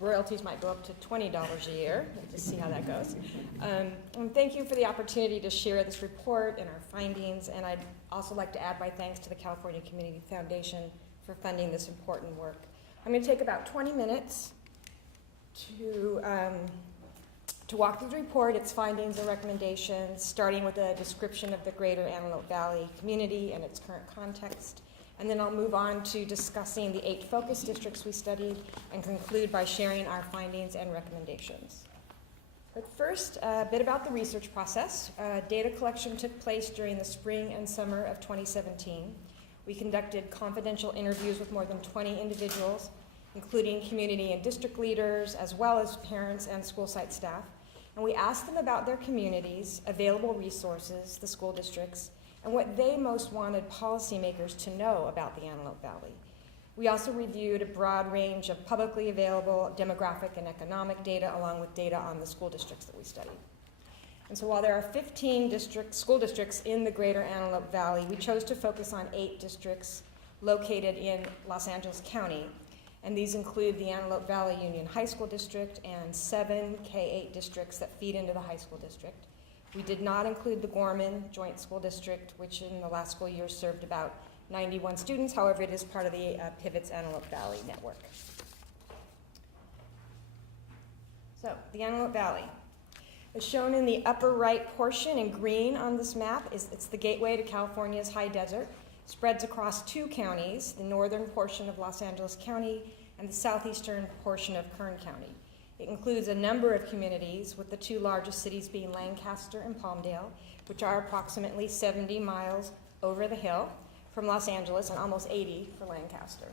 Royalties might go up to $20 a year. We'll just see how that goes. And thank you for the opportunity to share this report and our findings. And I'd also like to add my thanks to the California Community Foundation for funding this important work. I'm going to take about 20 minutes to walk through the report, its findings and recommendations, starting with a description of the greater Antelope Valley community and its current context. And then I'll move on to discussing the 8 focus districts we studied and conclude by sharing our findings and recommendations. But first, a bit about the research process. Data collection took place during the spring and summer of 2017. We conducted confidential interviews with more than 20 individuals, including community and district leaders, as well as parents and school site staff. And we asked them about their communities, available resources, the school districts, and what they most wanted policymakers to know about the Antelope Valley. We also reviewed a broad range of publicly available demographic and economic data, along with data on the school districts that we studied. And so while there are 15 school districts in the greater Antelope Valley, we chose to focus on 8 districts located in Los Angeles County. And these include the Antelope Valley Union High School District and 7 K-8 districts that feed into the high school district. We did not include the Gorman Joint School District, which in the last school year served about 91 students. However, it is part of the Pivots Antelope Valley network. So, the Antelope Valley. As shown in the upper right portion in green on this map, it's the gateway to California's high desert. Spreads across 2 counties, the northern portion of Los Angeles County and the southeastern portion of Kern County. It includes a number of communities, with the 2 largest cities being Lancaster and Palmdale, which are approximately 70 miles over the hill from Los Angeles and almost 80 for Lancaster.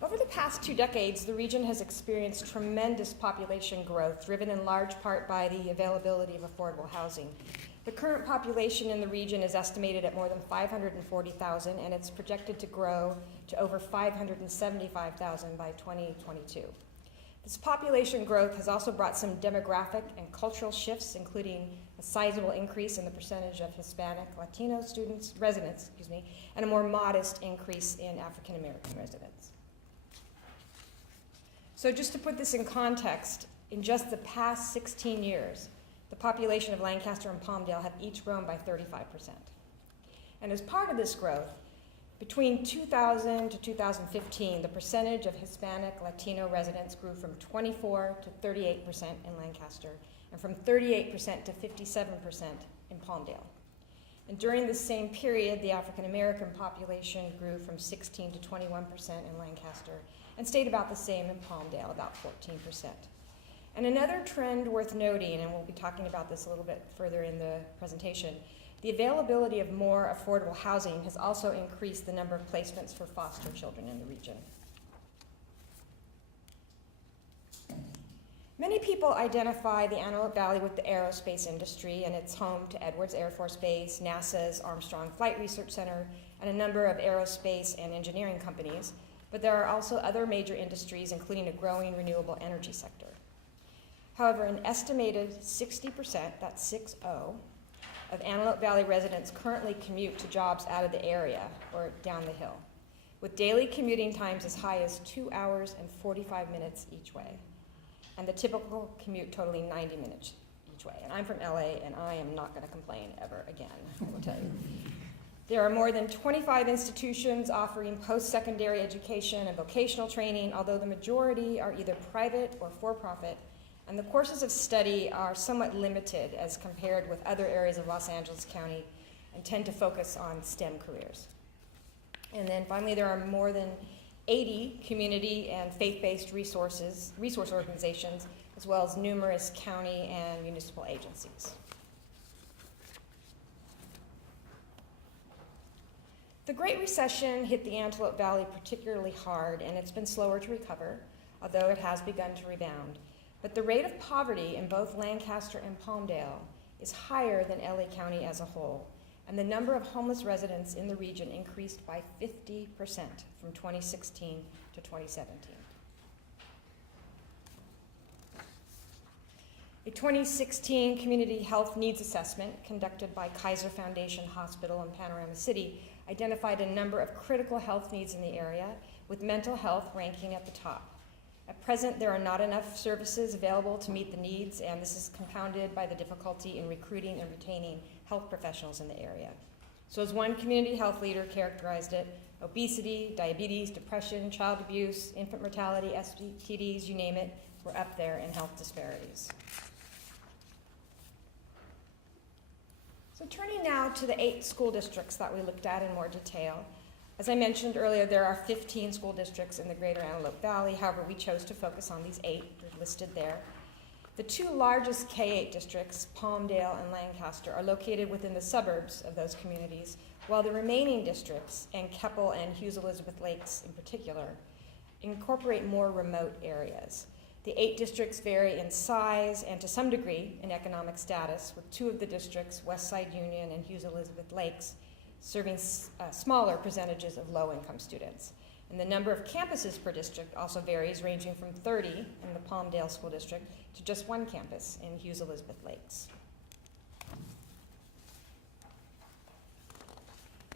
Over the past 2 decades, the region has experienced tremendous population growth, driven in large part by the availability of affordable housing. The current population in the region is estimated at more than 540,000, and it's projected to grow to over 575,000 by 2022. This population growth has also brought some demographic and cultural shifts, including a sizable increase in the percentage of Hispanic Latino residents, and a more modest increase in African American residents. So just to put this in context, in just the past 16 years, the population of Lancaster and Palmdale have each grown by 35%. And as part of this growth, between 2000 to 2015, the percentage of Hispanic Latino residents grew from 24 to 38% in Lancaster, and from 38% to 57% in Palmdale. And during the same period, the African American population grew from 16 to 21% in Lancaster, and stayed about the same in Palmdale, about 14%. And another trend worth noting, and we'll be talking about this a little bit further in the presentation, the availability of more affordable housing has also increased the number of placements for foster children in the region. Many people identify the Antelope Valley with the aerospace industry, and it's home to Edwards Air Force Base, NASA's Armstrong Flight Research Center, and a number of aerospace and engineering companies. But there are also other major industries, including a growing renewable energy sector. However, an estimated 60%, that's 60, of Antelope Valley residents currently commute to jobs out of the area or down the hill, with daily commuting times as high as 2 hours and 45 minutes each way, and the typical commute totaling 90 minutes each way. And I'm from LA, and I am not going to complain ever again, I will tell you. There are more than 25 institutions offering post-secondary education and vocational training, although the majority are either private or for-profit, and the courses of study are somewhat limited as compared with other areas of Los Angeles County and tend to focus on STEM careers. And then finally, there are more than 80 community and faith-based resource organizations, as well as numerous county and municipal agencies. The Great Recession hit the Antelope Valley particularly hard, and it's been slower to recover, although it has begun to rebound. But the rate of poverty in both Lancaster and Palmdale is higher than LA County as a whole, and the number of homeless residents in the region increased by 50% from 2016 to 2017. A 2016 community health needs assessment conducted by Kaiser Foundation Hospital in Panorama City identified a number of critical health needs in the area, with mental health ranking at the top. At present, there are not enough services available to meet the needs, and this is compounded by the difficulty in recruiting and retaining health professionals in the area. So as one community health leader characterized it, obesity, diabetes, depression, child abuse, infant mortality, STDs, you name it, were up there in health disparities. So turning now to the 8 school districts that we looked at in more detail. As I mentioned earlier, there are 15 school districts in the greater Antelope Valley. However, we chose to focus on these 8. They're listed there. The 2 largest K-8 districts, Palmdale and Lancaster, are located within the suburbs of those communities, while the remaining districts, and Keppel and Hughes Elizabeth Lakes in particular, incorporate more remote areas. The 8 districts vary in size and to some degree in economic status, with 2 of the districts, Westside Union and Hughes Elizabeth Lakes, serving smaller percentages of low-income students. And the number of campuses per district also varies, ranging from 30 in the Palmdale School District to just 1 campus in Hughes Elizabeth Lakes.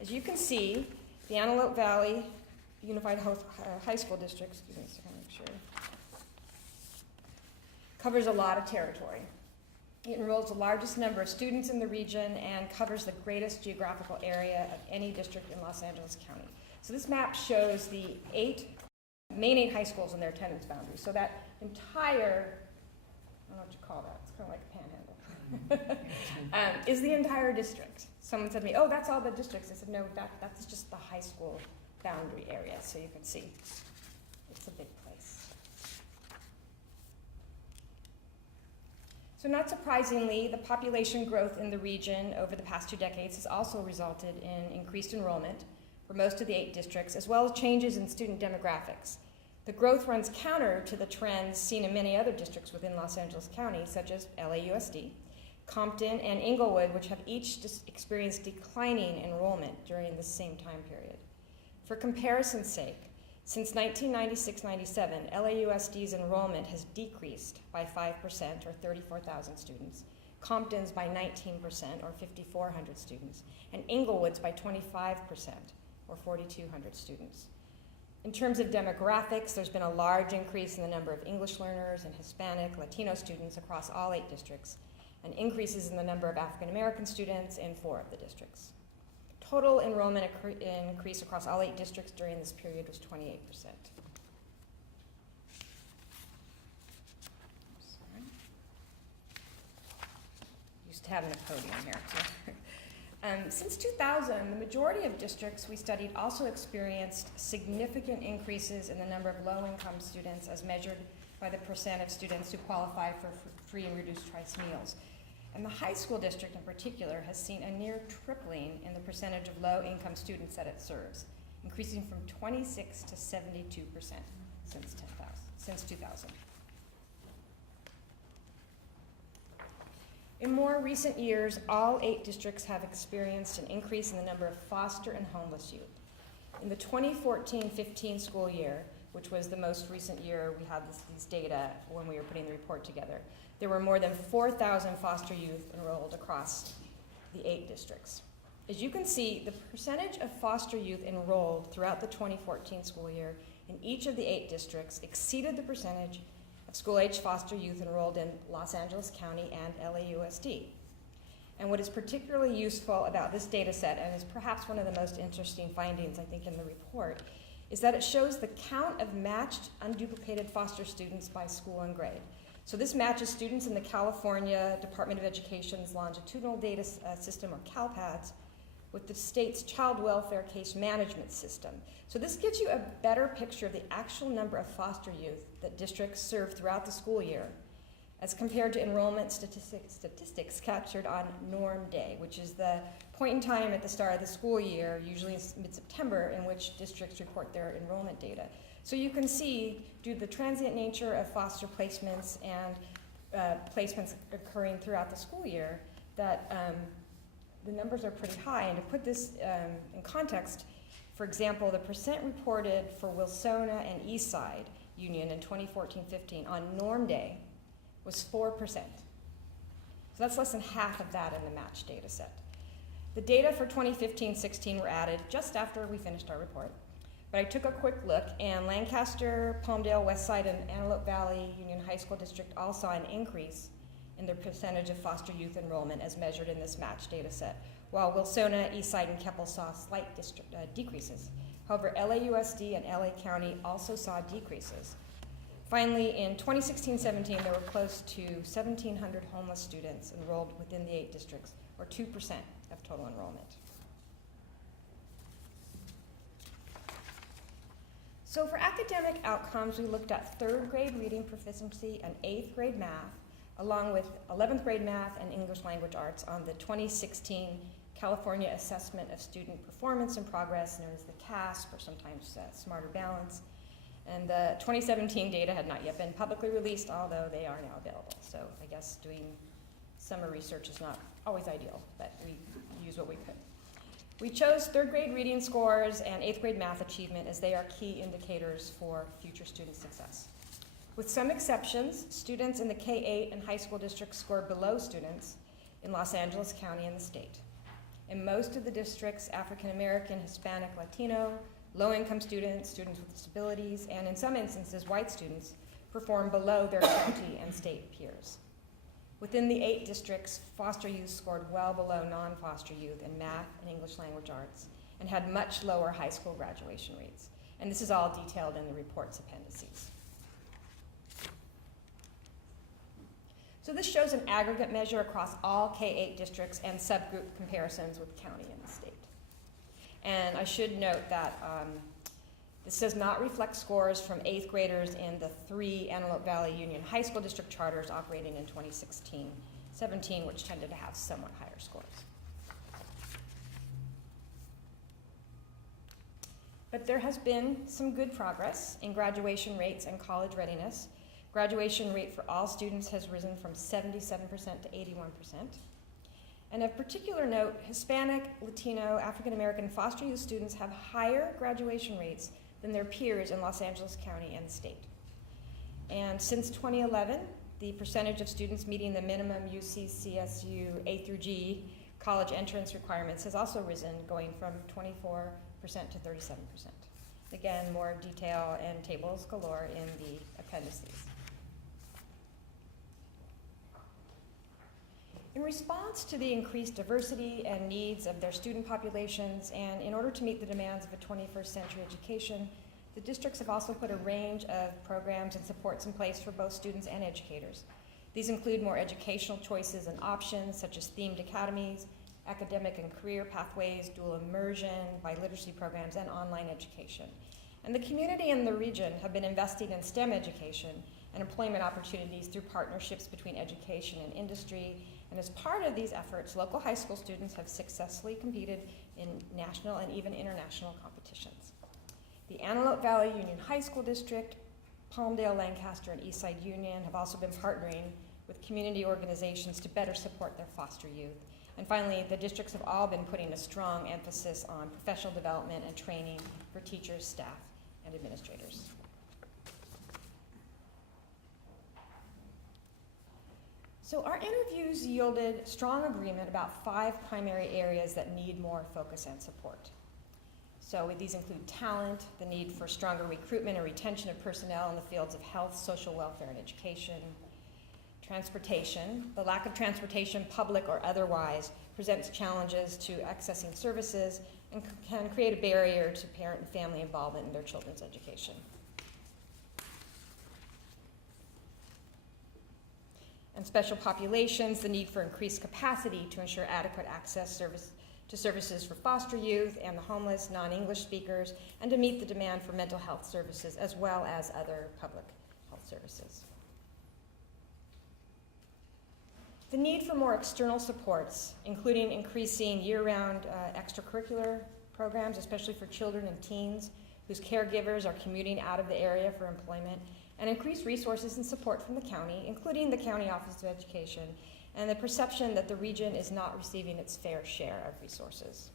As you can see, the Antelope Valley Unified High School District, excuse me, so I can make sure, covers a lot of territory. It enrolls the largest number of students in the region and covers the greatest geographical area of any district in Los Angeles County. So this map shows the main 8 high schools and their attendance boundaries. So that entire, I don't know what you call that, it's kind of like a panhandle, is the entire district. Someone said to me, oh, that's all the districts. I said, no, that's just the high school boundary area. So you can see it's a big place. So not surprisingly, the population growth in the region over the past 2 decades has also resulted in increased enrollment for most of the 8 districts, as well as changes in student demographics. The growth runs counter to the trends seen in many other districts within Los Angeles County, such as LAUSD, Compton, and Inglewood, which have each experienced declining enrollment during the same time period. For comparison's sake, since 1996-97, LAUSD's enrollment has decreased by 5%, or 34,000 students, Compton's by 19%, or 5,400 students, and Inglewood's by 25%, or 4,200 students. In terms of demographics, there's been a large increase in the number of English learners and Hispanic, Latino students across all 8 districts, and increases in the number of African American students in 4 of the districts. Total enrollment increase across all 8 districts during this period was 28%. Used to having a podium here, too. Since 2000, the majority of districts we studied also experienced significant increases in the number of low-income students as measured by the percent of students who qualify for free and reduced price meals. And the high school district in particular has seen a near tripling in the percentage of low-income students that it serves, increasing from 26 to 72% since 2000. In more recent years, all 8 districts have experienced an increase in the number of foster and homeless youth. In the 2014-15 school year, which was the most recent year we had these data when we were putting the report together, there were more than 4,000 foster youth enrolled across the 8 districts. As you can see, the percentage of foster youth enrolled throughout the 2014 school year in each of the 8 districts exceeded the percentage of school-age foster youth enrolled in Los Angeles County and LAUSD. And what is particularly useful about this data set, and is perhaps one of the most interesting findings, I think, in the report, is that it shows the count of matched, unduplicated foster students by school and grade. So this matches students in the California Department of Education's longitudinal data system, or CalPADS, with the state's child welfare case management system. So this gives you a better picture of the actual number of foster youth that districts serve throughout the school year, as compared to enrollment statistics captured on norm day, which is the point in time at the start of the school year, usually in mid-September, in which districts report their enrollment data. So you can see, due to the transient nature of foster placements and placements occurring throughout the school year, that the numbers are pretty high. And to put this in context, for example, the percent reported for Wilsona and Eastside Union in 2014-15 on norm day was 4%. So that's less than half of that in the match data set. The data for 2015-16 were added just after we finished our report, but I took a quick look, and Lancaster, Palmdale, Westside, and Antelope Valley Union High School District all saw an increase in their percentage of foster youth enrollment as measured in this match data set, while Wilsona, Eastside, and Keppel saw slight decreases. However, LAUSD and LA County also saw decreases. Finally, in 2016-17, there were close to 1,700 homeless students enrolled within the 8 districts, or 2% of total enrollment. So for academic outcomes, we looked at 3rd grade reading proficiency and 8th grade math, along with 11th grade math and English language arts on the 2016 California Assessment of Student Performance and Progress, known as the CASP, or sometimes Smarter Balance. And the 2017 data had not yet been publicly released, although they are now available. So I guess doing summer research is not always ideal, but we use what we could. We chose 3rd grade reading scores and 8th grade math achievement as they are key indicators for future student success. With some exceptions, students in the K-8 and high school districts scored below students in Los Angeles County and the state. In most of the districts, African American, Hispanic, Latino, low-income students, students with disabilities, and in some instances, white students perform below their county and state peers. Within the 8 districts, foster youth scored well below non-foster youth in math and English language arts and had much lower high school graduation rates. And this is all detailed in the report's appendices. So this shows an aggregate measure across all K-8 districts and subgroup comparisons with county and the state. And I should note that this does not reflect scores from 8th graders in the 3 Antelope Valley Union High School District charters operating in 2016-17, which tended to have somewhat higher scores. But there has been some good progress in graduation rates and college readiness. Graduation rate for all students has risen from 77% to 81%. And of particular note, Hispanic, Latino, African American foster youth students have higher graduation rates than their peers in Los Angeles County and the state. And since 2011, the percentage of students meeting the minimum UC-CSU A through G college entrance requirements has also risen, going from 24% to 37%. Again, more detail and tables galore in the appendices. In response to the increased diversity and needs of their student populations, and in order to meet the demands of a 21st century education, the districts have also put a range of programs and supports in place for both students and educators. These include more educational choices and options, such as themed academies, academic and career pathways, dual immersion, biliteracy programs, and online education. And the community and the region have been investing in STEM education and employment opportunities through partnerships between education and industry. And as part of these efforts, local high school students have successfully competed in national and even international competitions. The Antelope Valley Union High School District, Palmdale, Lancaster, and Eastside Union have also been partnering with community organizations to better support their foster youth. And finally, the districts have all been putting a strong emphasis on professional development and training for teachers, staff, and administrators. So our interviews yielded strong agreement about 5 primary areas that need more focus and support. So these include talent, the need for stronger recruitment and retention of personnel in the fields of health, social welfare, and education. Transportation. The lack of transportation, public or otherwise, presents challenges to accessing services and can create a barrier to parent and family involvement in their children's education. And special populations, the need for increased capacity to ensure adequate access to services for foster youth and the homeless, non-English speakers, and to meet the demand for mental health services as well as other public health services. The need for more external supports, including increasing year-round extracurricular programs, especially for children and teens whose caregivers are commuting out of the area for employment, and increased resources and support from the county, including the County Office of Education, and the perception that the region is not receiving its fair share of resources.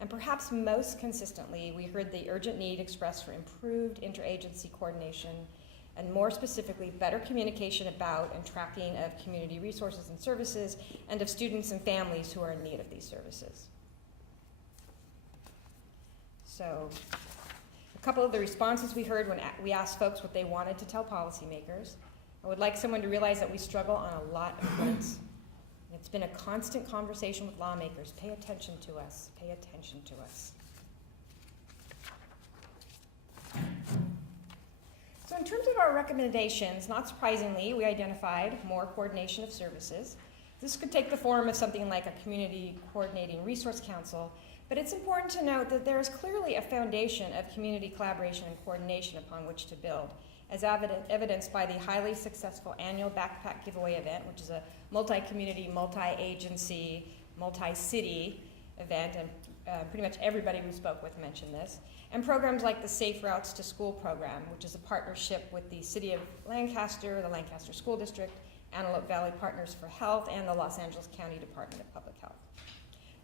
And perhaps most consistently, we heard the urgent need expressed for improved interagency coordination and more specifically, better communication about and tracking of community resources and services, and of students and families who are in need of these services. So, a couple of the responses we heard when we asked folks what they wanted to tell policymakers. I would like someone to realize that we struggle on a lot of fronts. It's been a constant conversation with lawmakers. Pay attention to us. Pay attention to us. So in terms of our recommendations, not surprisingly, we identified more coordination of services. This could take the form of something like a community coordinating resource council, but it's important to note that there is clearly a foundation of community collaboration and coordination upon which to build, as evidenced by the highly successful annual backpack giveaway event, which is a multi-community, multi-agency, multi-city event, and pretty much everybody we spoke with mentioned this, and programs like the Safe Routes to School program, which is a partnership with the City of Lancaster, the Lancaster School District, Antelope Valley Partners for Health, and the Los Angeles County Department of Public Health.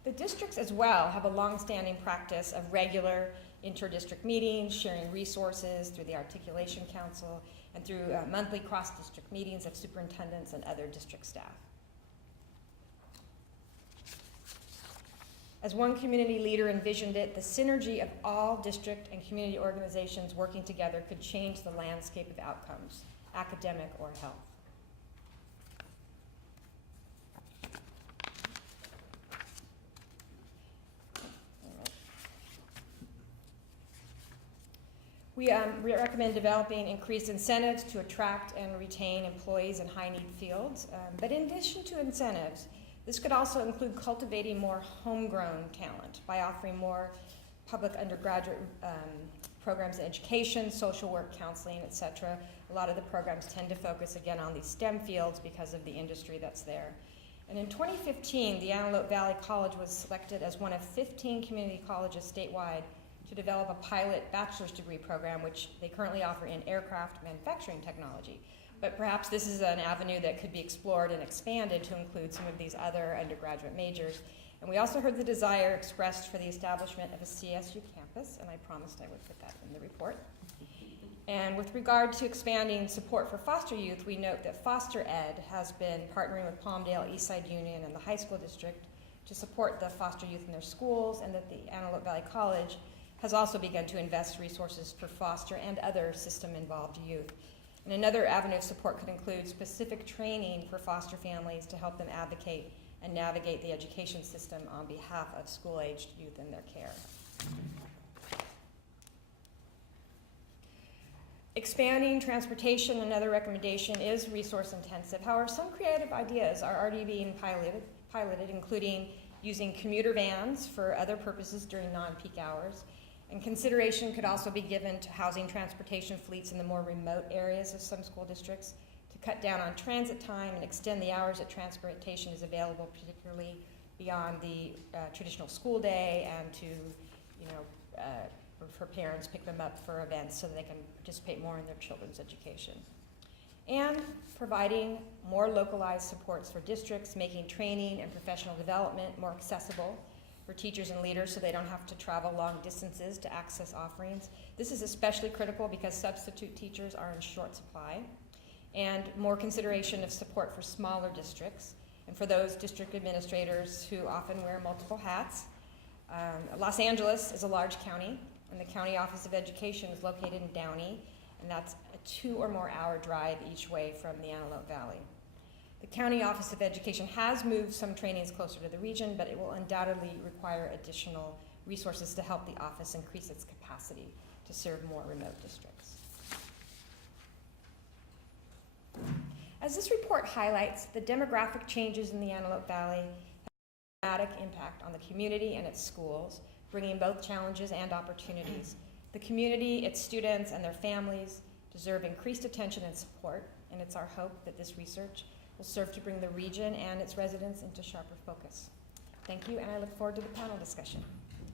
The districts as well have a long-standing practice of regular inter-district meetings, sharing resources through the Articulation Council, and through monthly cross-district meetings of superintendents and other district staff. As one community leader envisioned it, the synergy of all district and community organizations working together could change the landscape of outcomes, academic or health. We recommend developing increased incentives to attract and retain employees in high-need fields. But in addition to incentives, this could also include cultivating more homegrown talent by offering more public undergraduate programs in education, social work, counseling, etc. A lot of the programs tend to focus again on these STEM fields because of the industry that's there. And in 2015, the Antelope Valley College was selected as one of 15 community colleges statewide to develop a pilot bachelor's degree program, which they currently offer in aircraft manufacturing technology. But perhaps this is an avenue that could be explored and expanded to include some of these other undergraduate majors. And we also heard the desire expressed for the establishment of a CSU campus, and I promised I would put that in the report. And with regard to expanding support for foster youth, we note that Foster Ed has been partnering with Palmdale Eastside Union and the high school district to support the foster youth in their schools, and that the Antelope Valley College has also begun to invest resources for foster and other system-involved youth. And another avenue of support could include specific training for foster families to help them advocate and navigate the education system on behalf of school-aged youth in their care. Expanding transportation, another recommendation, is resource intensive. However, some creative ideas are already being piloted, including using commuter vans for other purposes during non-peak hours. And consideration could also be given to housing transportation fleets in the more remote areas of some school districts to cut down on transit time and extend the hours that transportation is available, particularly beyond the traditional school day, and to, for parents, pick them up for events so that they can participate more in their children's education. And providing more localized supports for districts, making training and professional development more accessible for teachers and leaders so they don't have to travel long distances to access offerings. This is especially critical because substitute teachers are in short supply. And more consideration of support for smaller districts and for those district administrators who often wear multiple hats. Los Angeles is a large county, and the County Office of Education is located in Downey, and that's a 2 or more hour drive each way from the Antelope Valley. The County Office of Education has moved some trainings closer to the region, but it will undoubtedly require additional resources to help the office increase its capacity to serve more remote districts. As this report highlights, the demographic changes in the Antelope Valley have a dramatic impact on the community and its schools, bringing both challenges and opportunities. The community, its students, and their families deserve increased attention and support, and it's our hope that this research will serve to bring the region and its residents into sharper focus. Thank you, and I look forward to the panel discussion.